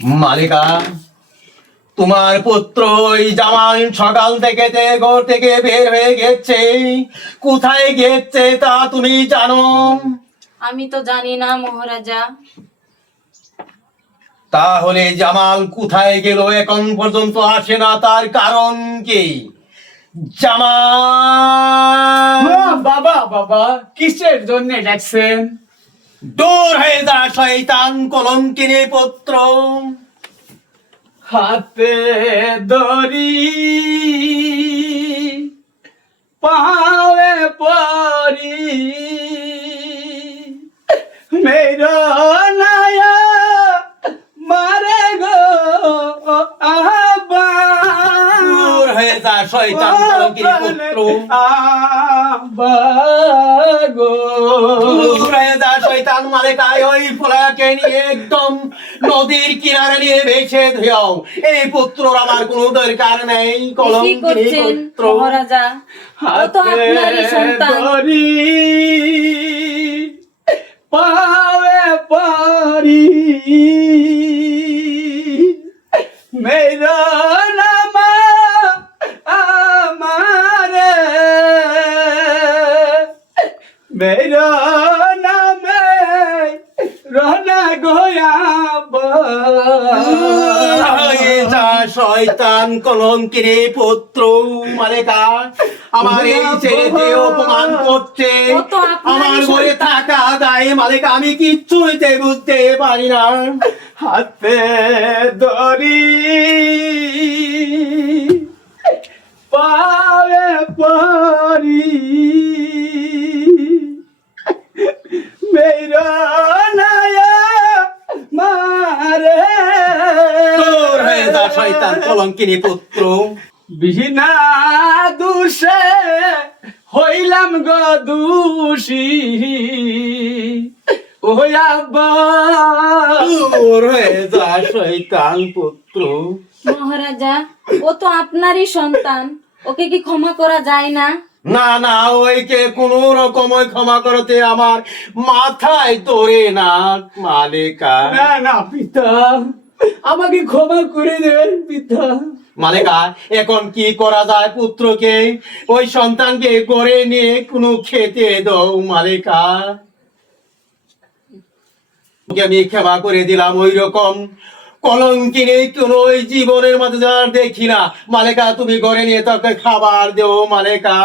মালিকা, তোমার পুত্র ওই জামাল সকাল থেকে ঘর থেকে বের হয়ে গেছে। কোথায় গেছে তা তুমি জানো? আমি তো জানি না মহারাজা। তাহলে জামাল কোথায় গেল এখন পর্যন্ত আসে না, তার কারণ কি? জামাল, বাবা বাবা, কিসের জন্য ডাকছেন? দূর হয়ে যা শয়তান কলঙ্কিনী পুত্র। হাতে দড়ি পায়ে পরি মেরা নায়া মারে গো আবা। দূর হয়ে যা শয়তান কলঙ্কিনী পুত্র। আবা গো। দূর হয়ে যা শয়তান মালিকা, ওই পোলাকে নিয়ে একদম নদীর কিনারে নিয়ে ভেসে দিও। এই পুত্রর আমার কোনো দরকার নেই। কি কলঙ্কিনী করছেন পুত্র। মহারাজা? ও তো আপনারই সন্তান। দড়ি পায়ে পরি মেরা নাম আমারে মেরা নামে রহনা গোয়াব। হয়ে যা শয়তান কলঙ্কিনী পুত্র মালিকা, আমার এই ছেলেকে অপমান করছে। ও তো আপনারই আমার ঘরে সন্তান। থাকা দায় মালিকা, আমি কিচ্ছুই বুঝতে পারি না। হাতে দড়ি পায়ে পরি মেরা নায়া মারে। দূর হয়ে যা শয়তান কলঙ্কিনী পুত্র। বিনা দুষে হইলাম গো দোষী ওই আব্বা। দূর হয়ে যা শয়তান পুত্র। মহারাজা, ও তো আপনারই সন্তান, ওকে কি ক্ষমা করা যায় না? না না, ওইকে কোন রকম ক্ষমা করতে আমার মাথায় ধরে না মালিকা। না না পিতা, আমাকে ক্ষমা করে দেন পিতা। মালিকা, এখন কি করা যায়? পুত্রকে, ওই সন্তানকে করে নিয়ে কোনো খেতে দাও মালিকা। ওকে আমি ক্ষমা করে দিলাম, ওই রকম কলঙ্কিনী কোন ওই জীবনের মধ্যে আর দেখি না। মালিকা, তুমি ঘরে নিয়ে তোকে খাবার দেও মালিকা।